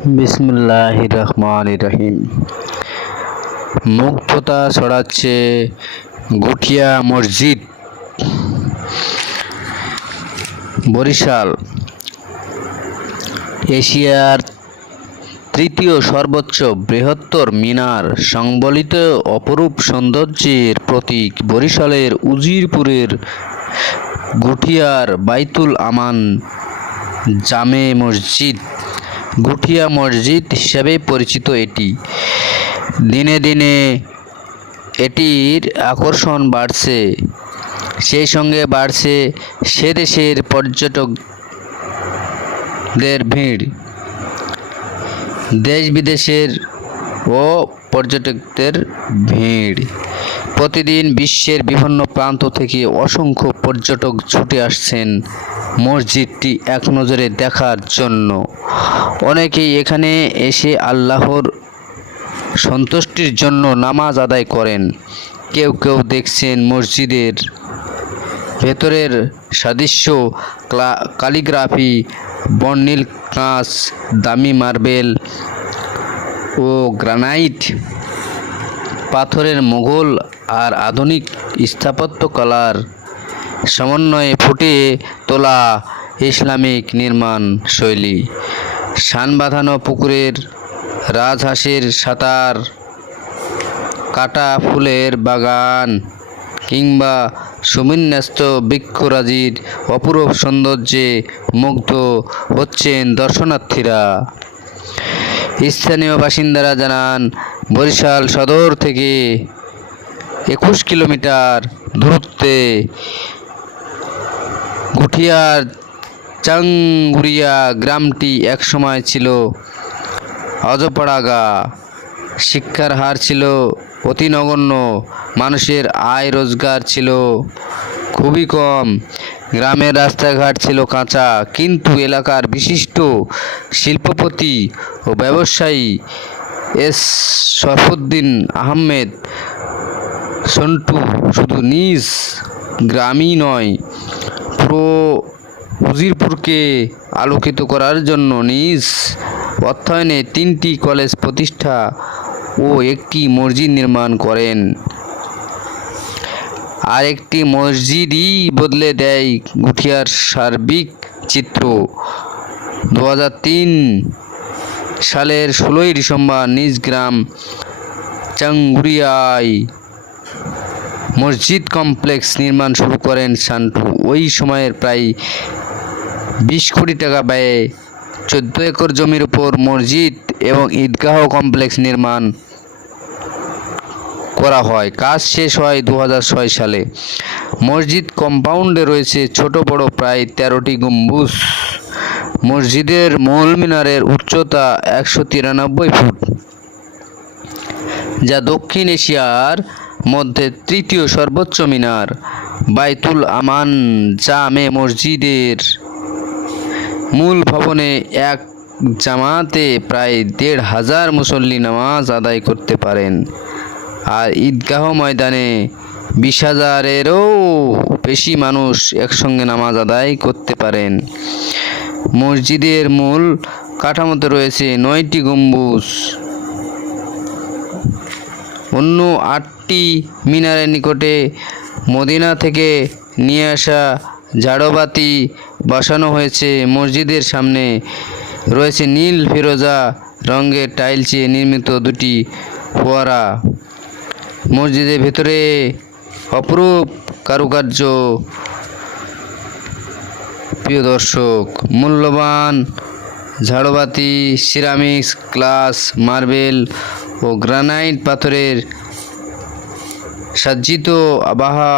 বিসমিল্লাহির রহমানির রহিম। মুগ্ধতা ছড়াচ্ছে গুঠিয়া মসজিদ, বরিশাল। এশিয়ার তৃতীয় সর্বোচ্চ বৃহত্তর মিনার সংবলিত অপরূপ সৌন্দর্যের প্রতীক বরিশালের উজিরপুরের গুঠিয়ার বাইতুল আমান জামে মসজিদ। গুঠিয়া মসজিদ হিসাবে পরিচিত এটি। দিনে দিনে এটির আকর্ষণ বাড়ছে, সেই সঙ্গে বাড়ছে সে দেশের পর্যটকদের ভিড়। দেশ বিদেশের ও পর্যটকদের ভিড়। প্রতিদিন বিশ্বের বিভিন্ন প্রান্ত থেকে অসংখ্য পর্যটক ছুটে আসছেন মসজিদটি এক নজরে দেখার জন্য। অনেকেই এখানে এসে আল্লাহর সন্তুষ্টির জন্য নামাজ আদায় করেন। কেউ কেউ দেখছেন মসজিদের ভেতরের সাদৃশ্য, ক্যালিগ্রাফি, বর্ণিল কাঁচ, দামি মার্বেল ও গ্রানাইট পাথরের মুঘল আর আধুনিক স্থাপত্যকলার সমন্বয়ে ফুটিয়ে তোলা ইসলামিক নির্মাণ শৈলী। শান বাঁধানো পুকুরের রাজহাঁসের সাঁতার কাটা ফুলের বাগান কিংবা সুবিন্যস্ত বৃক্ষরাজির অপূর্ব সৌন্দর্যে মুগ্ধ হচ্ছেন দর্শনার্থীরা। স্থানীয় বাসিন্দারা জানান, বরিশাল সদর থেকে 21 কিলোমিটার দূরত্বে গুঠিয়ার চাঙ্গুরিয়া গ্রামটি একসময় ছিল অজপাড়াগা। শিক্ষার হার ছিল অতি নগণ্য, মানুষের আয় রোজগার ছিল খুবই কম। গ্রামের রাস্তাঘাট ছিল কাঁচা, কিন্তু এলাকার বিশিষ্ট শিল্পপতি ও ব্যবসায়ী এস শরফুদ্দিন আহমেদ সন্টু শুধু নিজ গ্রামই নয়, পুরো উজিরপুরকে আলোকিত করার জন্য নিজ অর্থায়নে 3টি কলেজ প্রতিষ্ঠা ও একটি মসজিদ নির্মাণ করেন। আর একটি মসজিদই বদলে দেয় গুঠিয়ার সার্বিক চিত্র। 2003 সালের 16ই ডিসেম্বর নিজ গ্রাম চাঙ্গুরিয়ায় মসজিদ কমপ্লেক্স নির্মাণ শুরু করেন সান্টু। ওই সময়ের প্রায় 20 কোটি টাকা ব্যয়ে 14 একর জমির উপর মসজিদ এবং ঈদগাহ কমপ্লেক্স নির্মাণ করা হয়। কাজ শেষ হয় 2006 সালে। মসজিদ কম্পাউন্ডে রয়েছে ছোট বড় প্রায় 13টি গম্বুজ। মসজিদের মূল মিনারের উচ্চতা 193 ফুট, যা দক্ষিণ এশিয়ার মধ্যে তৃতীয় সর্বোচ্চ মিনার। বাইতুল আমান জামে মসজিদের মূল ভবনে এক জামাতে প্রায় 1,500 মুসল্লি নামাজ আদায় করতে পারেন, আর ঈদগাহ ময়দানে 20,000-এরও বেশি মানুষ একসঙ্গে নামাজ আদায় করতে পারেন। মসজিদের মূল কাঠামোতে রয়েছে 9টি গম্বুজ। অন্য 8টি মিনারের নিকটে মদিনা থেকে নিয়ে আসা ঝাড়বাতি বসানো হয়েছে। মসজিদের সামনে রয়েছে নীল ফিরোজা রঙের টাইলসে নির্মিত 2টি ফোয়ারা। মসজিদের ভেতরে অপরূপ কারুকার্য। প্রিয় দর্শক, মূল্যবান ঝাড়বাতি, সিরামিক্স, গ্লাস, মার্বেল ও গ্রানাইট পাথরের সজ্জিত আবাহা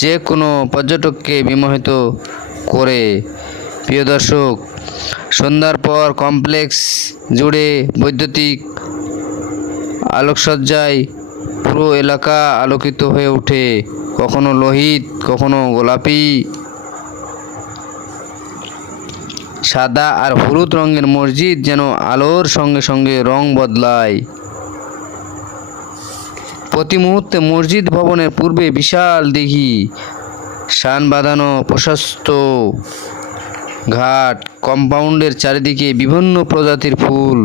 যে কোনো পর্যটককে বিমোহিত করে। প্রিয় দর্শক, সন্ধ্যার পর কমপ্লেক্স জুড়ে বৈদ্যুতিক আলোকসজ্জায় পুরো এলাকা আলোকিত হয়ে ওঠে, কখনো লোহিত, কখনো গোলাপি, সাদা আর হলুদ রঙের মসজিদ যেন আলোর সঙ্গে সঙ্গে রং বদলায়। প্রতি মুহূর্তে মসজিদ ভবনের পূর্বে বিশাল দিঘি, শান বাঁধানো প্রশস্ত ঘাট কম্পাউন্ডের চারিদিকে বিভিন্ন প্রজাতির ফুল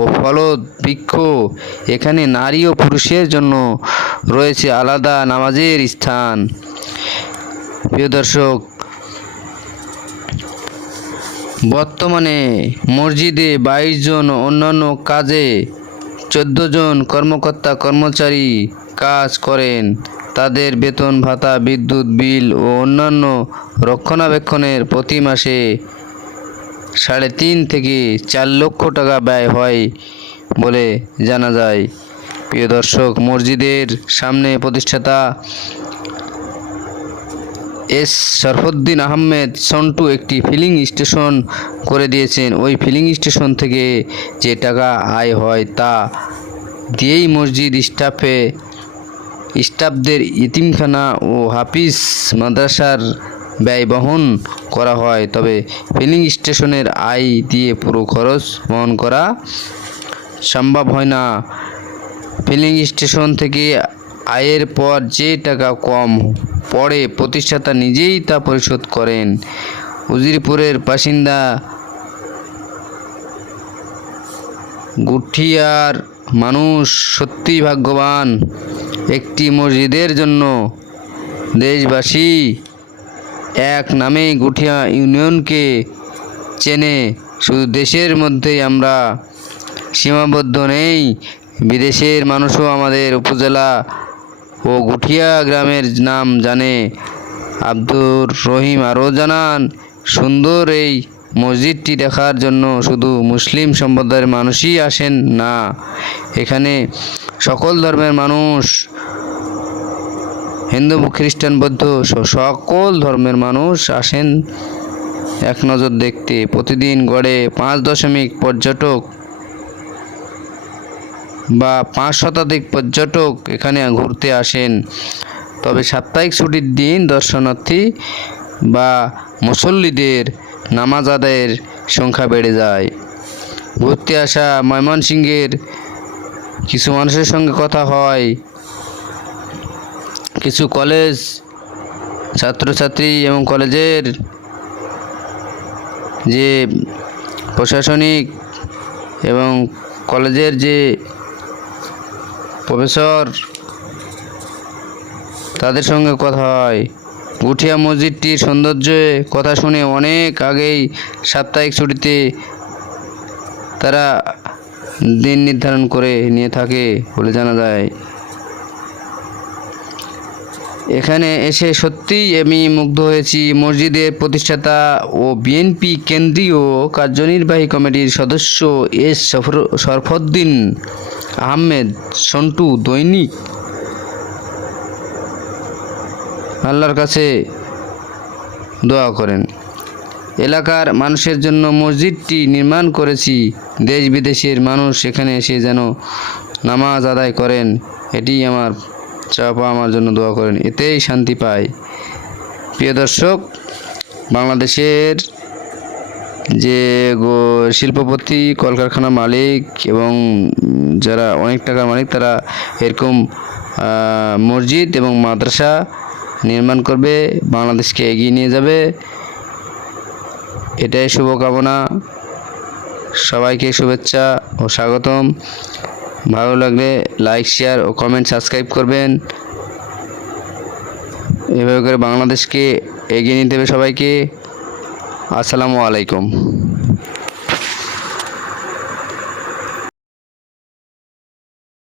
ও ফলদ বৃক্ষ। এখানে নারী ও পুরুষের জন্য রয়েছে আলাদা নামাজের স্থান। প্রিয় দর্শক, বর্তমানে মসজিদে 22 জন, অন্যান্য কাজে 14 জন কর্মকর্তা কর্মচারী কাজ করেন। তাদের বেতন ভাতা, বিদ্যুৎ বিল ও অন্যান্য রক্ষণাবেক্ষণের প্রতি মাসে 3.5 থেকে 4 লক্ষ টাকা ব্যয় হয় বলে জানা যায়। প্রিয় দর্শক, মসজিদের সামনে প্রতিষ্ঠাতা এস শরফুদ্দিন আহমেদ সন্টু একটি ফিলিং স্টেশন করে দিয়েছেন। ওই ফিলিং স্টেশন থেকে যে টাকা আয় হয় তা দিয়েই মসজিদ স্টাফদের ইতিমখানা ও হাফিজ মাদ্রাসার ব্যয় বহন করা হয়। তবে ফিলিং স্টেশনের আয় দিয়ে পুরো খরচ বহন করা সম্ভব হয় না। ফিলিং স্টেশন থেকে আয়ের পর যে টাকা কম পড়ে প্রতিষ্ঠাতা নিজেই তা পরিশোধ করেন। উজিরপুরের বাসিন্দা গুঠিয়ার মানুষ সত্যিই ভাগ্যবান। একটি মসজিদের জন্য দেশবাসী এক নামেই গুঠিয়া ইউনিয়নকে চেনে। শুধু দেশের মধ্যেই আমরা সীমাবদ্ধ নেই, বিদেশের মানুষও আমাদের উপজেলা ও গুঠিয়া গ্রামের নাম জানে। আব্দুর রহিম আরও জানান, সুন্দর এই মসজিদটি দেখার জন্য শুধু মুসলিম সম্প্রদায়ের মানুষই আসেন না, এখানে সকল ধর্মের মানুষ, হিন্দু, খ্রিস্টান, বৌদ্ধ সকল ধর্মের মানুষ আসেন এক নজর দেখতে। প্রতিদিন গড়ে 5 পর্যটক বা 5 শতাধিক পর্যটক এখানে ঘুরতে আসেন। তবে সাপ্তাহিক ছুটির দিন দর্শনার্থী বা মুসল্লিদের নামাজ আদায়ের সংখ্যা বেড়ে যায়। ঘুরতে আসা ময়মনসিংহের কিছু মানুষের সঙ্গে কথা হয়। কিছু কলেজ ছাত্রছাত্রী এবং কলেজের যে প্রশাসনিক এবং কলেজের যে প্রফেসর, তাদের সঙ্গে কথা হয়। গুঠিয়া মসজিদটির সৌন্দর্যের কথা শুনে অনেক আগেই সাপ্তাহিক ছুটিতে তারা দিন নির্ধারণ করে নিয়ে থাকে বলে জানা যায়। এখানে এসে সত্যিই আমি মুগ্ধ হয়েছি। মসজিদের প্রতিষ্ঠাতা ও বিএনপি কেন্দ্রীয় কার্যনির্বাহী কমিটির সদস্য এস শরফুদ্দিন আহমেদ সন্টু দৈনিক আল্লাহর কাছে দোয়া করেন। এলাকার মানুষের জন্য মসজিদটি নির্মাণ করেছি, দেশ বিদেশের মানুষ এখানে এসে যেন নামাজ আদায় করেন, এটি আমার চাপা, আমার জন্য দোয়া করেন, এতেই শান্তি পাই। প্রিয় দর্শক, বাংলাদেশের যে শিল্পপতি, কলকারখানা মালিক এবং যারা অনেক টাকার মালিক, তারা এরকম মসজিদ এবং মাদ্রাসা নির্মাণ করবে, বাংলাদেশকে এগিয়ে নিয়ে যাবে, এটাই শুভকামনা। সবাইকে শুভেচ্ছা ও স্বাগতম। ভালো লাগলে লাইক, শেয়ার ও কমেন্ট, সাবস্ক্রাইব করবেন। এভাবে করে বাংলাদেশকে এগিয়ে নিতে হবে সবাইকে। আসসালামু আলাইকুম।